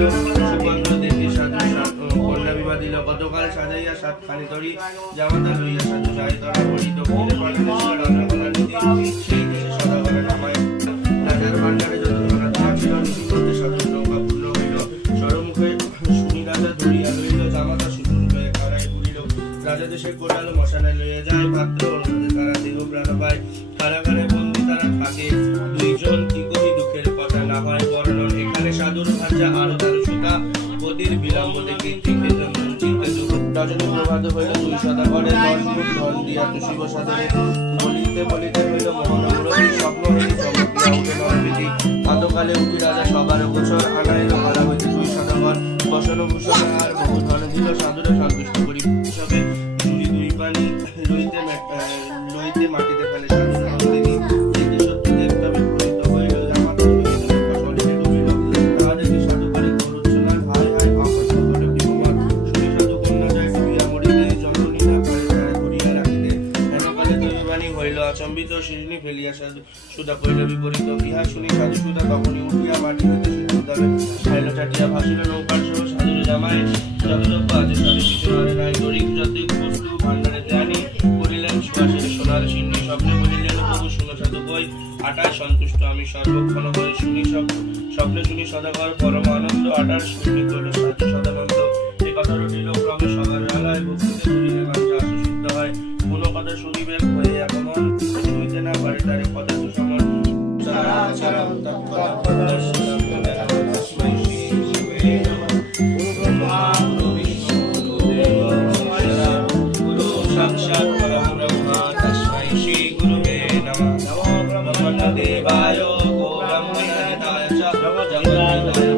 উঠিল, সুগন্ধ দেখি সাধু কন্যা বিবাহ দিল। গতকাল সাজাইয়া সাতখানি তরি জামাতা লইয়া সাধু যায় ধরা পড়ি। দক্ষিণে পাঠানেশ্বর রাজা বলা নীতি, সেই দিন সদাগরে নামায় রাজার ভাণ্ডারে যত ধনাত্মা ছিল। নিশিমধ্যে সাধুর নৌকা পূর্ণ হইল। সরমুখে শুনি রাজা ধরিয়া লইল, জামাতা সুদূর হয়ে কারায় পুরিল। রাজা দেশে কোটাল মশানে লইয়া যায়, পাত্র অনুরোধে তারা দেহ প্রাণ পায়। কারাগারে বন্দী তারা থাকে, দুইজন কি করি দুঃখের কথা না হয় বর্ণন। এখানে সাধুর ভাঞ্জা আরো তার সুতা, গতির বিলম্ব দেখি চিত্তে দুঃখ। রজনী প্রভাত হইল, দুই সদাগরে দশমুখ ধন দিয়া তুষিব সাদরে। বলিতে বলিতে হইল মোহনগ্রহী, স্বপ্ন হইল চমকিয়া উঠে নরভীতি। আতকালে উঠি রাজা সবার গোচর, আনাইল ভাড়া হইতে দুই সদাগর। বসন ভূষণে আর বহু ধন দিল, সাধুরে সন্তুষ্ট করি সবে। ঝুড়ি দুই পানি লইতে মাটিতে ফেলে সাধুর নন্দিনী। দেখি সত্যি দেখতে হবে প্রণীত হইল, জামাতা লইতে নৌকা সলিলে ডুবিল। তাহা দেখি সাধু করে গরুচ্ছনার, হায় হায় আকাশ করে বিভ্রমণ। শুনি সাধু কন্যা যায় ডুবিয়া মরিতে, জননী না ধরিয়া রাখিতে। হেনকালে দৈবানী হইল আচম্বিত, শিরিনি ফেলিয়া সাধু সুধা কইল বিপরীত। ইহা শুনি সাধু সুধা তখনই উঠিয়া মাটি হইতে সিঁদুর দাবে খাইল চাটিয়া ভাসিল নৌকার সহ সাধুর জামায়। যতদ্রব্য আছে সবই কিছু নরে নাই, দরিক যতই বস্তু ভাণ্ডারে জানি। করিলেন সুবাসের সোনার সিন্নি, স্বপ্নে বলিলেন প্রভু শুনো সাধু বই। আটায় সন্তুষ্ট আমি সর্বক্ষণ হই, শুনি স্বপ্নে শুনি সদাগর পরম আনন্দ। আটার শুনি করল সাধু সদানন্দ। এ কথা রটিল ক্রমে সবার আলায়, ভক্তিতে ধরিলে মানুষ আসিদ্ধ হয়। কোনো কথা শুনিবে হয়ে আগমন, শুনিতে না পারে তারে কথা তো সমন। চরাচরম তৎপদর্শনম তস্মৈ শ্রী গুরুবে নমঃ। গুরু ব্রহ্মা গুরু বিষ্ণু গুরুদেব মহেশ্বর, গুরু সাক্ষাৎ পরব্রহ্ম তস্মৈ শ্রী গুরুবে নমঃ। নমো ব্রহ্মণ্যদেবায় গো ব্রহ্মণ্যহিতায় চ জগদ্ধারণায়। ভাই